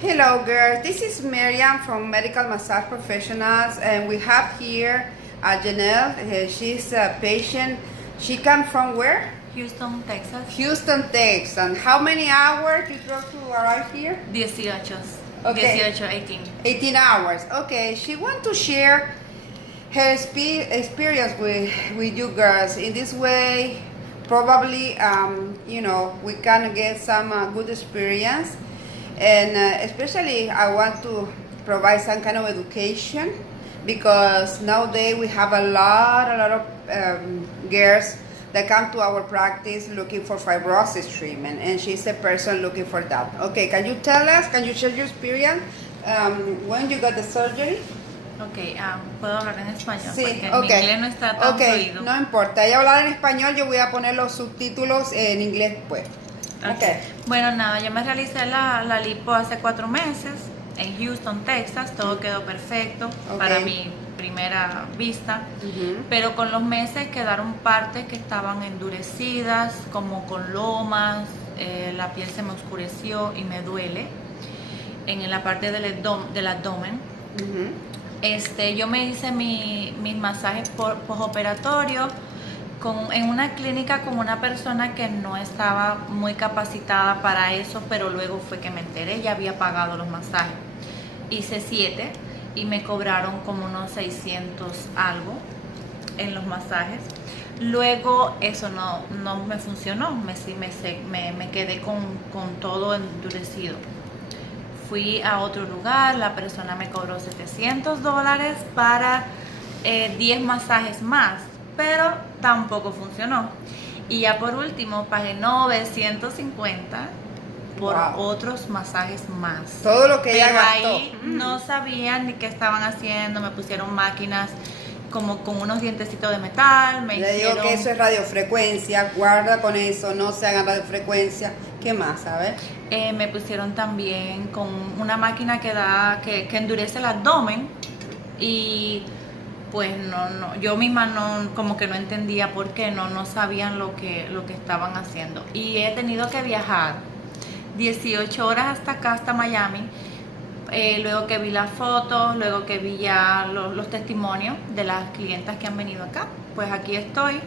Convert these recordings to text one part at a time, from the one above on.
Hello girls, this is Marian from Medical Massage Professionals, and we have here Janelle. She's a patient. She comes from where? Houston, Texas. Houston, Texas. And how many hours you drove to arrive here? 18. Okay. 18. 18 hours. Okay, she wants to share her experience with you girls. In this way, probably, we can get some good experience. And especially I want to provide some kind of education, because nowadays we have a lot of girls that come to our practice looking for fibrosis treatment, and she's a person looking for that. Okay, can you tell us, can you share your experience when you got the surgery? Ok, puedo hablar en español, Sí, porque ok. mi inglés no está tan fluido. No importa, ella habla en español, yo voy a poner los subtítulos en inglés pues. Okay. Bueno, nada, yo me realicé la lipo hace 4 meses en Houston, Texas. Todo quedó perfecto para mi primera vista. Pero con los meses quedaron partes que estaban endurecidas, como con lomas, la piel se me oscureció y me duele en la parte del abdomen. Yo me hice mis masajes postoperatorios en una clínica con una persona que no estaba muy capacitada para eso, pero luego fue que me enteré, ya había pagado los masajes. Hice 7 y me cobraron como unos 600 algo en los masajes. Luego eso no me funcionó, me quedé con todo endurecido. Fui a otro lugar, la persona me cobró $700 para 10 masajes más, pero tampoco funcionó. Y ya por último pagué 950 por otros masajes más. Todo lo que ella gastó. Ahí no sabían ni qué estaban haciendo, me pusieron máquinas como con unos dientecitos de metal. Le digo que eso es radiofrecuencia, guarda con eso, no se hagan radiofrecuencia. ¿Qué más, sabes? Me pusieron también con una máquina que endurece el abdomen, y pues yo misma como que no entendía por qué, no sabían lo que estaban haciendo. Y he tenido que viajar 18 horas hasta acá, hasta Miami, luego que vi las fotos, luego que vi ya los testimonios de las clientas que han venido acá, pues aquí estoy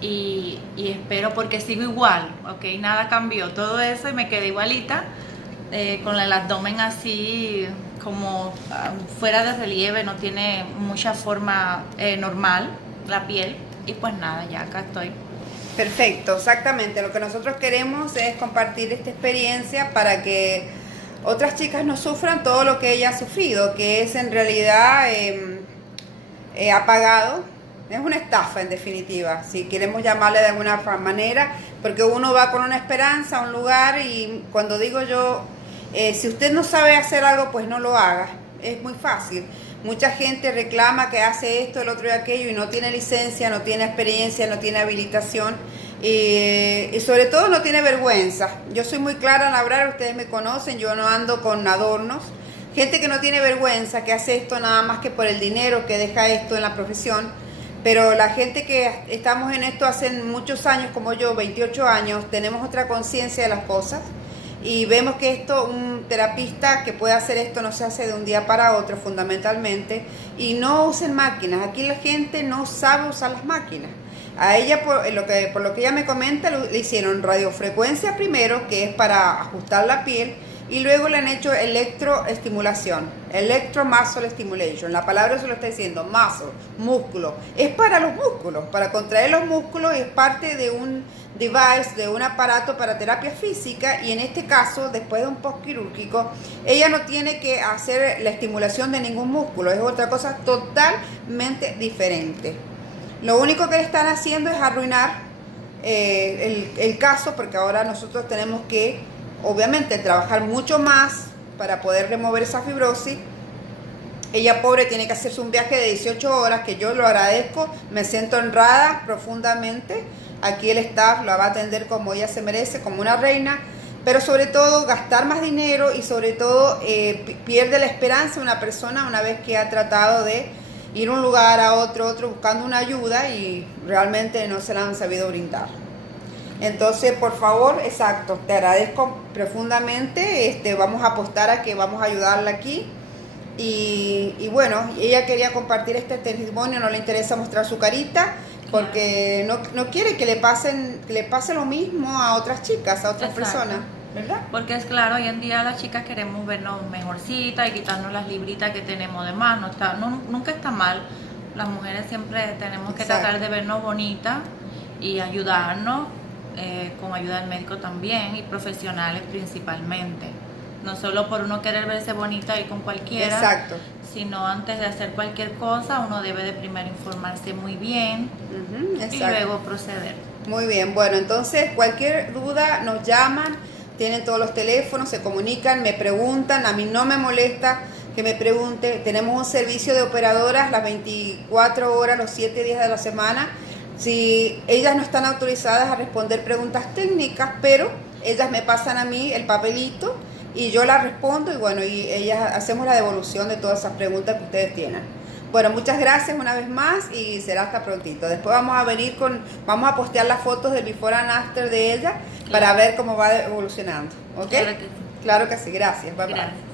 y espero, porque sigo igual, ok, nada cambió, todo eso, y me quedé igualita, con el abdomen así como fuera de relieve, no tiene mucha forma normal la piel, y pues nada, ya acá estoy. Perfecto, exactamente. Lo que nosotros queremos es compartir esta experiencia para que otras chicas no sufran todo lo que ella ha sufrido, que es en realidad ha pagado. Es una estafa en definitiva, si queremos llamarle de alguna manera, porque uno va con una esperanza a un lugar, y cuando digo yo, si usted no sabe hacer algo, pues no lo haga. Es muy fácil. Mucha gente reclama que hace esto, el otro y aquello, y no tiene licencia, no tiene experiencia, no tiene habilitación, y sobre todo no tiene vergüenza. Yo soy muy clara en hablar, ustedes me conocen, yo no ando con adornos. Gente que no tiene vergüenza, que hace esto nada más que por el dinero, que deja esto en la profesión. Pero la gente que estamos en esto hace muchos años, como yo, 28 años, tenemos otra conciencia de las cosas, y vemos que esto, un terapista que puede hacer esto no se hace de un día para otro, fundamentalmente, y no usen máquinas. Aquí la gente no sabe usar las máquinas. A ella, por lo que ella me comenta, le hicieron radiofrecuencia primero, que es para ajustar la piel, y luego le han hecho electroestimulación, electromuscle stimulation. La palabra se lo está diciendo, muscle, músculo. Es para los músculos, para contraer los músculos, es parte de un device, de un aparato para terapia física, y en este caso, después de un postquirúrgico, ella no tiene que hacer la estimulación de ningún músculo, es otra cosa totalmente diferente. Lo único que le están haciendo es arruinar el caso, porque ahora nosotros tenemos que, obviamente, trabajar mucho más para poder remover esa fibrosis. Ella, pobre, tiene que hacerse un viaje de 18 horas, que yo lo agradezco, me siento honrada profundamente. Aquí el staff la va a atender como ella se merece, como una reina, pero sobre todo gastar más dinero, y sobre todo pierde la esperanza una persona una vez que ha tratado de ir a un lugar a otro buscando una ayuda, y realmente no se la han sabido brindar. Entonces, por favor, exacto, te agradezco profundamente. Vamos a apostar a que vamos a ayudarla aquí. Y bueno, ella quería compartir este testimonio, no le interesa mostrar su carita, porque no quiere que le pase lo mismo a otras chicas, a otras personas, ¿verdad? Porque es claro, hoy en día las chicas queremos vernos mejorcitas y quitarnos las libritas que tenemos de más. Nunca está mal. Las mujeres siempre tenemos que tratar de vernos bonitas y ayudarnos con ayuda del médico también y profesionales principalmente. No solo por uno querer verse bonita y con cualquiera, sino antes de hacer cualquier cosa uno debe de primero informarse muy bien y luego proceder. Muy bien, bueno, entonces cualquier duda nos llaman, tienen todos los teléfonos, se comunican, me preguntan, a mí no me molesta que me pregunte. Tenemos un servicio de operadoras las 24 horas, los 7 días de la semana. Si ellas no están autorizadas a responder preguntas técnicas, pero ellas me pasan a mí el papelito y yo las respondo y bueno, y ellas hacemos la devolución de todas esas preguntas que ustedes tienen. Bueno, muchas gracias una vez más y será hasta prontito. Después vamos a postear las fotos del before and after de ella para ver cómo va evolucionando. ¿Ok? Claro que sí. Claro que sí, gracias. Bye, bye. Gracias.